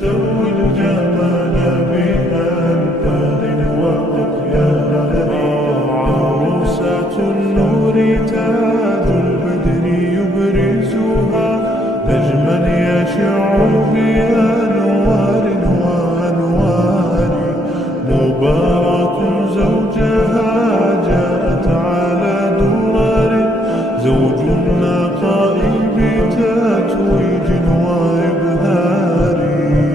ذوي الجمال بأنفاق وأطياب عروسة النور تاج البدر يبرزها نجما يشع بأنوار وأنوار مبارك زوجها جاءت على درر زوج النقاء بتتويج وإبهار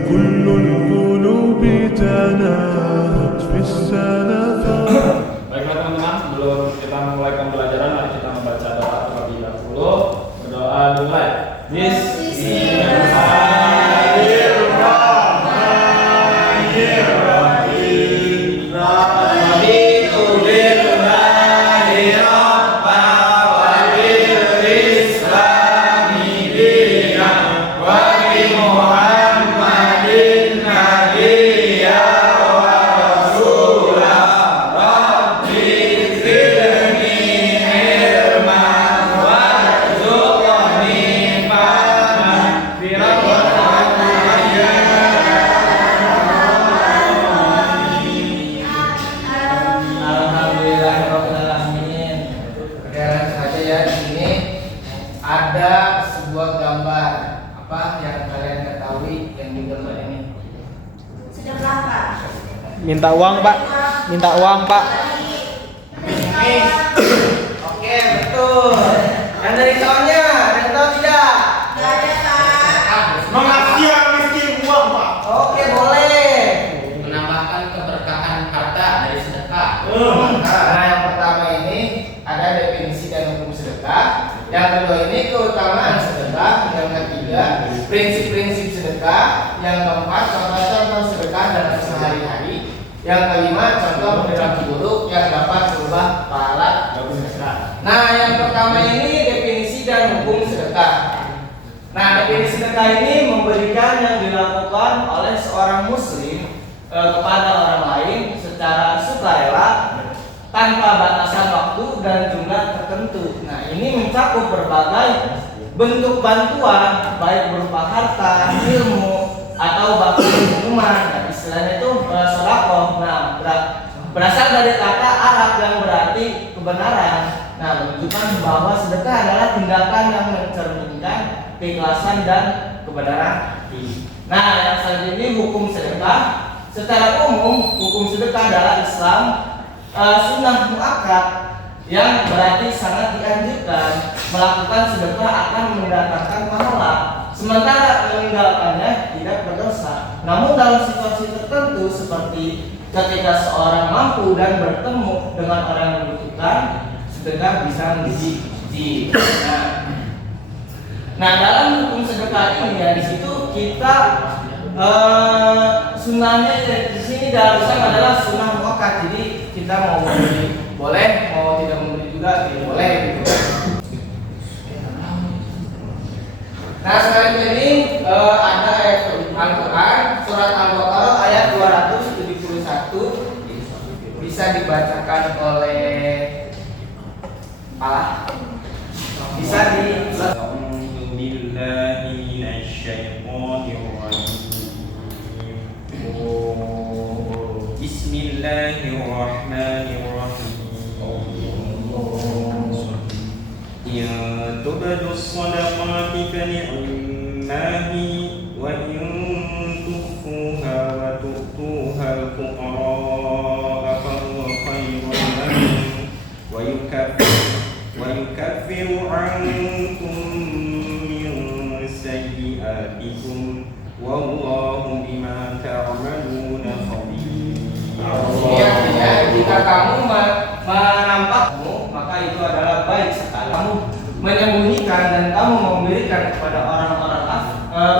كل القلوب تناهت في السنة. Baiklah teman-teman, sebelum kita memulai pembelajaran, mari kita membaca doa terlebih dahulu. Berdoa dimulai. Ada sebuah gambar apa yang kalian ketahui yang di gambar ini? Sedekah, Pak. Minta uang, Pak. Minta uang, Pak. Ini. Oke, betul. Yang dari tahunnya, ada yang tahu tidak? Nggak ada, Pak. Mengasih yang miskin uang, Pak. Oke, boleh. Menambahkan keberkahan harta dari sedekah. Nah, yang pertama ini ada definisi dan hukum sedekah. Yang kedua ini keutamaan sedekah. Yang ketiga prinsip-prinsip sedekah. Yang keempat contoh-contoh sedekah dalam sehari-hari. Yang kelima contoh perilaku buruk yang dapat berubah pahala sedekah. Nah, yang pertama ini definisi dan hukum sedekah. Nah, definisi sedekah ini memberikan yang dilakukan oleh seorang muslim kepada orang lain secara sukarela tanpa batasan waktu dan jumlah tertentu. Nah, ini mencakup berbagai bentuk bantuan baik berupa harta, ilmu, atau bahkan hukuman. Nah, istilahnya itu sedekah. Nah, berasal dari kata Arab yang berarti kebenaran. Nah, menunjukkan bahwa sedekah adalah tindakan yang mencerminkan keikhlasan dan kebenaran hati. Nah, yang selanjutnya hukum sedekah. Secara umum, hukum sedekah adalah Islam sunnah muakkad yang berarti sangat dianjurkan. Melakukan sedekah akan mendatangkan pahala, sementara meninggalkannya tidak berdosa. Namun dalam situasi tertentu seperti ketika seorang mampu dan bertemu dengan orang yang membutuhkan, sedekah bisa menjadi suci. Nah, dalam hukum sedekah ini ya di situ kita sunnahnya di sini dalam Islam adalah sunnah muakkad. Jadi kita mau memberi boleh, mau tidak memberi juga boleh gitu. Nah, selanjutnya ini ada ayat Al-Quran surat Al-Baqarah ayat 271 bisa dibacakan oleh Allah. Bisa di إن تبدوا الصدقات فنعماه وإن تخفوها وتؤتوها الفقراء فهو خير لكم ويكفر عنكم من سيئاتكم والله بما تعملون خبير. Artinya jika kamu menampakmu maka itu adalah baik sekali. Kamu menyembunyikan dan kamu memberikan kepada orang-orang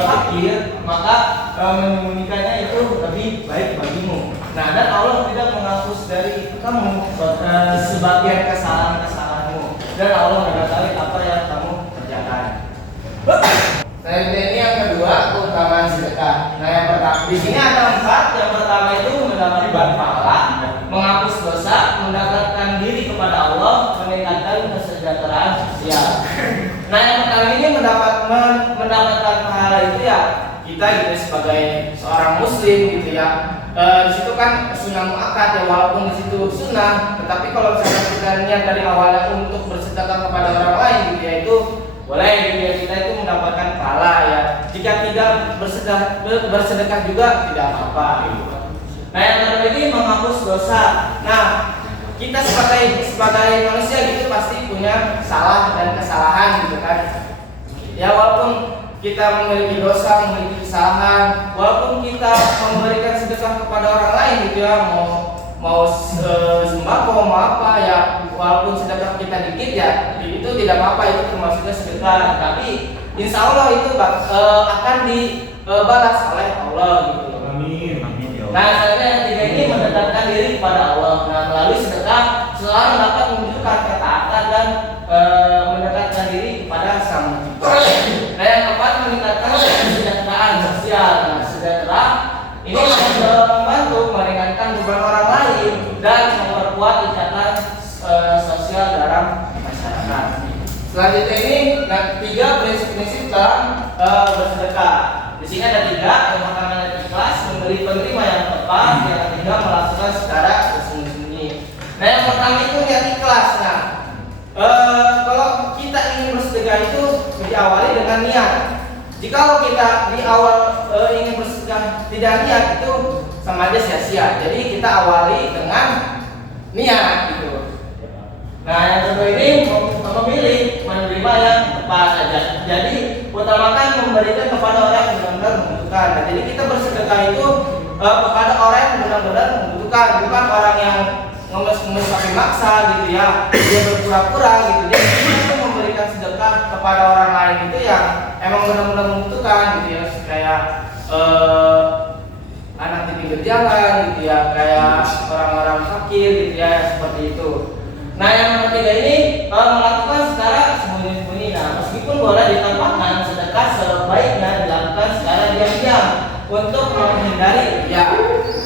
fakir, maka menyembunyikannya itu lebih baik bagimu. Nah, dan Allah tidak menghapus dari kamu sebagian kesalahan-kesalahanmu, dan Allah mengetahui apa yang kamu kerjakan. Nah, ini yang kedua keutamaan sedekah. Nah, yang pertama di sini ada 4. Yang pertama itu mendapatkan pahala, menghapus dosa, mendekatkan diri kepada Allah, meningkatkan kesejahteraan sosial. Nah, yang pertama ini mendapatkan pahala itu ya kita gitu sebagai seorang muslim gitu ya. Di situ kan sunnah muakkad ya, walaupun di situ sunnah, tetapi kalau misalnya kita niat dari awalnya untuk bersedekah kepada orang lain gitu ya, itu boleh gitu ya, kita itu mendapatkan pahala ya. Jika tidak bersedekah juga tidak apa-apa gitu. Nah yang kedua ini menghapus dosa. Nah kita sebagai manusia gitu pasti punya salah dan kesalahan gitu kan. Ya walaupun kita memiliki dosa, memiliki kesalahan, walaupun kita memberikan sedekah kepada orang lain gitu ya, mau sembako mau apa ya, walaupun sedekah kita dikit ya, itu tidak apa-apa, itu termasuknya sedekah. Tapi insya Allah itu akan dibalas oleh Allah gitu. Amin. Nah, selanjutnya yang ketiga ini mendekatkan diri kepada Allah. Nah, melalui sedekah selalu dapat menunjukkan ketaatan dan mendekatkan diri kepada Sang Pencipta. Nah, yang keempat meningkatkan kesejahteraan sosial. Nah, sejahtera ini membantu meringankan beban orang lain dan memperkuat ikatan sosial dalam masyarakat. Selanjutnya ini tiga prinsip-prinsip dalam bersedekah. Di sini ada tiga. Yang pertama adalah ikhlas, memberi penerima yang tepat. Yang ketiga melakukan secara bersembunyi. Nah yang pertama itu niat ikhlas. Nah kalau kita ingin bersedekah itu diawali dengan niat. Jikalau kita di awal ingin bersedekah tidak niat, itu sama aja sia-sia. Jadi kita awali dengan niat gitu. Nah yang kedua ini memilih menerima yang tepat saja. Jadi utamakan memberikan kepada orang yang benar-benar membutuhkan. Nah, jadi kita bersedekah itu kepada orang yang benar-benar membutuhkan, bukan orang yang ngemis-ngemis pakai maksa gitu ya. Dia berpura-pura gitu. Jadi kita memberikan sedekah kepada orang lain itu yang emang benar-benar membutuhkan gitu ya. Kayak anak di pinggir jalan gitu ya, kayak orang-orang fakir gitu ya, seperti itu. Nah yang ketiga ini melakukan secara sembunyi-sembunyi. Nah meskipun boleh ditampakkan, sedekah sebaiknya dilakukan secara diam-diam untuk menghindari ya.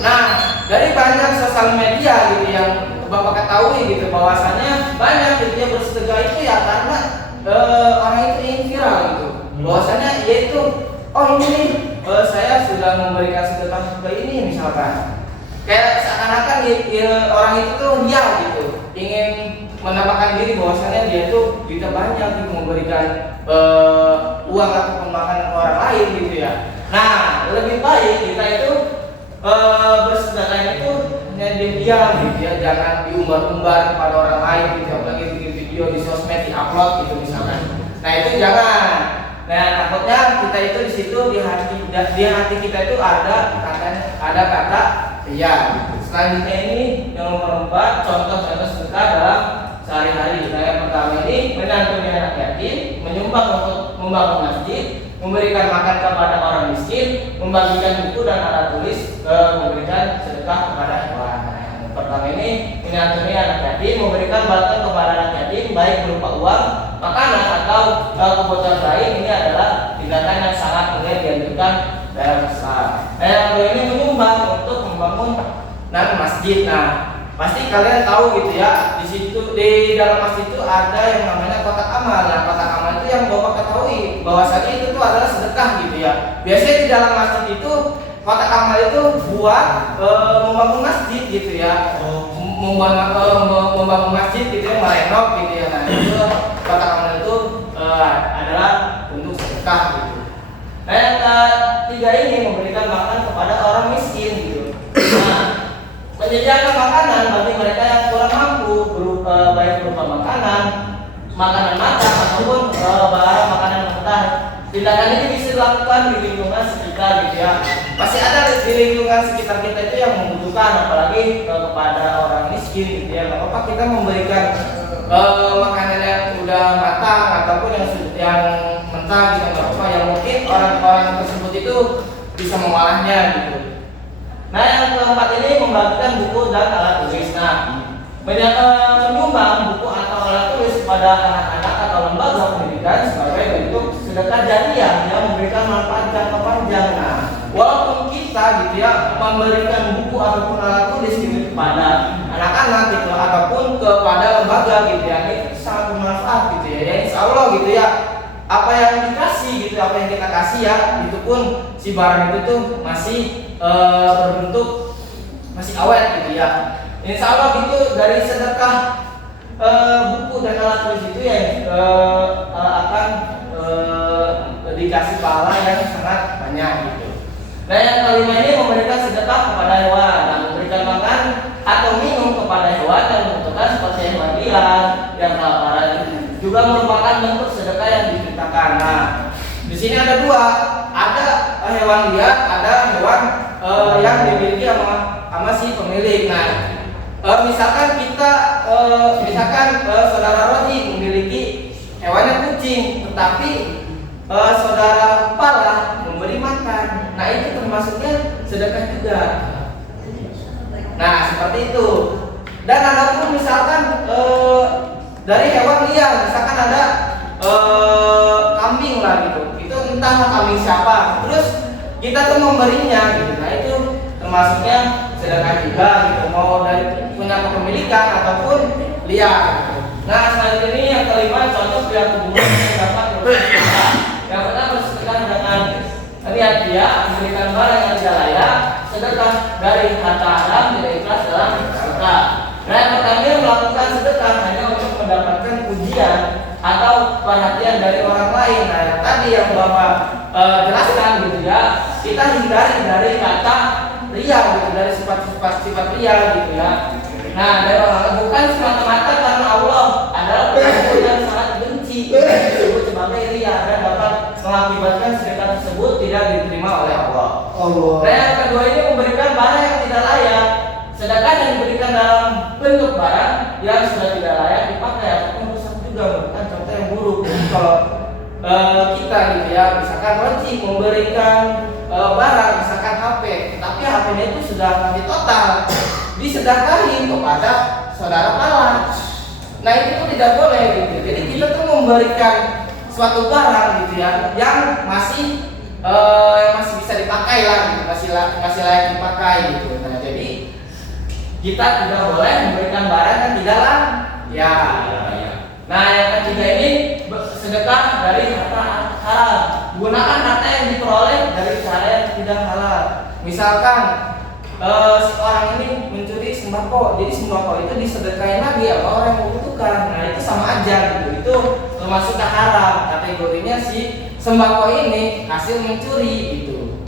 Nah dari banyak sosial media gitu yang Bapak ketahui gitu, bahwasannya banyak gitu ya bersedekah itu ya karena orang itu ingin viral gitu. Bahwasannya yaitu ini nih saya sudah memberikan sedekah ke ini misalkan. Kayak seakan-akan orang itu tuh dia gitu ingin menampakkan diri bahwasannya dia tuh duitnya banyak gitu, memberikan uang atau makanan ke orang lain gitu ya. Nah lebih baik kita itu bersedekah itu hanya diam gitu ya, jangan diumbar-umbar kepada orang lain gitu, apalagi bikin video di sosmed di-upload gitu misalkan. Nah itu jangan. Nah takutnya kita itu di situ di hati kita itu ada kata iya. Selanjutnya ini yang nomor 4, contoh-contoh sedekah dalam sehari-hari. Nah yang pertama ini menyantuni anak yatim, menyumbang untuk membangun masjid, memberikan makan kepada orang miskin, membagikan buku dan alat tulis, memberikan sedekah kepada hewan. Nah, yang pertama ini menyantuni anak yatim, memberikan bantuan kepada anak yatim baik berupa uang, makanan atau kebutuhan lain. Ini adalah tindakan yang sangat mulia dianjurkan dalam Islam. Nah yang kedua ini menyumbang untuk membangun masjid. Nah pasti kalian tahu gitu ya, di dalam masjid itu ada yang namanya kotak amal. Nah kotak amal itu yang Bapak ketahui bahwasanya itu tuh adalah sedekah gitu ya. Biasanya di dalam masjid itu kotak amal itu buat membangun masjid gitu ya, membangun masjid gitu ya, merenov gitu ya. Nah itu kotak amal itu adalah bentuk sedekah gitu. Nah yang ketiga ini memberikan makan kepada orang miskin gitu. Nah menyediakan makanan bagi mereka yang kurang mampu, baik berupa makanan matang ataupun barang makanan mentah. Tindakan ini bisa dilakukan di lingkungan sekitar gitu ya. Pasti ada di lingkungan sekitar kita itu yang membutuhkan, apalagi kepada orang miskin gitu ya. Nggak apa-apa kita memberikan makanan yang udah matang ataupun yang mentah gitu, nggak apa-apa. Yang mungkin orang-orang tersebut itu bisa mengolahnya gitu. Nah yang keempat ini membagikan buku dan alat tulis. Nah menyumbang buku atau alat tulis kepada anak-anak atau lembaga pendidikan sebagai bentuk sedekah jariah yang memberikan manfaat jangka panjang. Nah walaupun kita gitu ya memberikan buku ataupun alat tulis gitu kepada anak-anak gitu ataupun kepada lembaga gitu ya, ini sangat bermanfaat gitu ya. Insya Allah gitu ya, apa yang dikasih gitu, apa yang kita kasih ya, itu pun si barang itu tuh masih berbentuk masih awet gitu ya. Insya Allah gitu dari sedekah buku dan alat tulis itu ya akan dikasih pahala yang sangat banyak gitu. Nah yang kelima ini memberikan sedekah kepada hewan dan memberikan makan atau minum kepada hewan yang membutuhkan seperti hewan liar yang kelaparan juga merupakan bentuk sedekah yang diceritakan. Nah di sini ada dua, ada hewan liar, ada hewan yang dimiliki sama si pemilik. Nah misalkan kita saudara Rodi memiliki hewannya kucing, tetapi saudara Pala memberi makan. Nah itu termasuknya sedekah juga. Nah seperti itu. Dan ada pun misalkan dari hewan liar, misalkan ada kambing lah gitu. Itu entah kambing siapa. Terus kita tuh memberinya gitu. Nah itu termasuknya sedekah juga gitu. Mau dari punya kepemilikan ataupun liar. Nah selanjutnya ini yang kelima contoh pihak hubungan yang dapat bersedekah. Yang pertama bersedekah dengan niat dia memberikan barang yang tidak layak, sedekah dari harta haram tidak ikhlas dalam sedekah. Nah yang pertama melakukan sedekah hanya untuk mendapatkan pujian atau perhatian dari orang lain. Nah tadi yang Bapak jelaskan gitu ya, kita hindari dari kata ria gitu, dari sifat ria gitu ya. Nah dari orang bukan semata-mata karena Allah adalah perbuatan yang sangat benci disebut sebagai ria dan dapat mengakibatkan sedekah tersebut tidak diterima oleh Allah. Nah yang kedua ini memberikan barang yang tidak layak. Sedekah yang diberikan dalam bentuk barang yang sudah tidak layak dipakai ataupun rusak juga merupakan contoh yang buruk. Jadi kalau kita gitu ya, misalkan Roji memberikan barang, misalkan HP, tapi HP-nya itu sudah ganti total, disedekahin kepada saudara Pala. Nah itu tuh tidak boleh gitu. Jadi kita tuh memberikan suatu barang gitu ya, yang masih bisa dipakai lah, gitu, masih layak dipakai gitu. Nah jadi kita tidak boleh memberikan barang yang tidak layak. Ya. Nah yang ketiga ini sedekah dari harta halal. Gunakan harta yang diperoleh dari cara yang tidak halal. Misalkan si orang ini mencuri sembako, jadi sembako itu disedekahin lagi sama orang yang membutuhkan. Nah itu sama aja gitu. Itu termasuk haram. Kategorinya si sembako ini hasil mencuri gitu.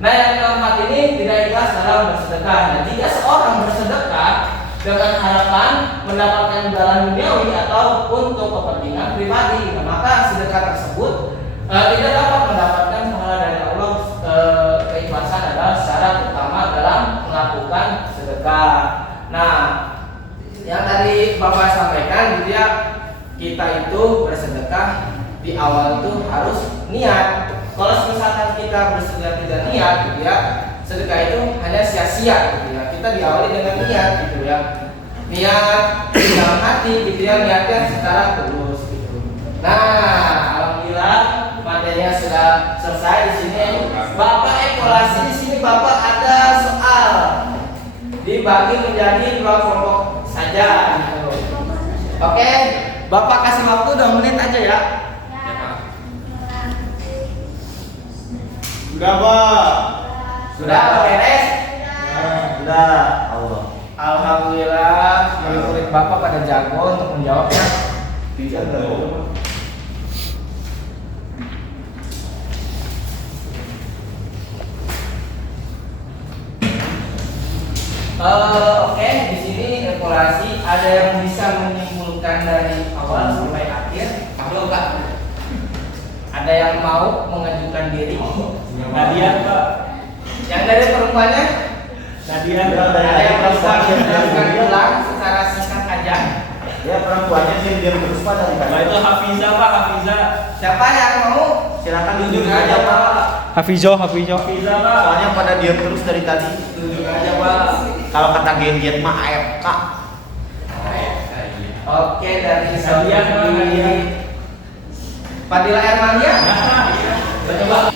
Nah yang keempat ini tidak ikhlas dalam bersedekah. Nah jika seorang bersedekah dengan harapan mendapatkan imbalan duniawi ataupun untuk kepentingan pribadi, nah, maka sedekah tersebut tidak dapat mendapatkan pahala dari Allah. Keikhlasan adalah syarat utama dalam melakukan sedekah. Nah yang tadi Bapak sampaikan gitu ya, kita itu bersedekah di awal itu harus niat. Kalau misalkan kita bersedekah tidak niat gitu ya, sedekah itu hanya sia-sia gitu ya. Kita diawali dengan niat gitu ya. Niat di dalam hati gitu ya, niatnya secara tulus gitu. Nah, alhamdulillah materinya sudah selesai di sini. Bapak evaluasi di sini Bapak ada soal dibagi menjadi 2 kelompok saja gitu. Oke, Bapak kasih waktu 2 menit aja ya. Sudah, Pak. Sudah beres? Sudah. Allah. Alhamdulillah, murid-murid Bapak pada jago untuk menjawabnya. Tidak tahu. Oke, di sini evaluasi ada yang bisa menyimpulkan dari awal sampai akhir. Belum Pak? Ada yang mau mengajukan diri? Nadia, Pak. Yang dari perempuannya? Nadia, Ada yang bisa menjelaskan ulang secara singkat aja? Ya perempuannya sih dia terus pada Pak itu Hafiza, Pak. Hafiza. Siapa yang mau? Silakan Tunjuk aja Pak. Hafizo. Hafiza, Pak. Soalnya pada diam terus dari tadi. Tunjuk aja Pak. Kalau kata Genjet mah AFK. Oke, dari Nadia, Pak. Nadia. Fadila Ermania. Coba.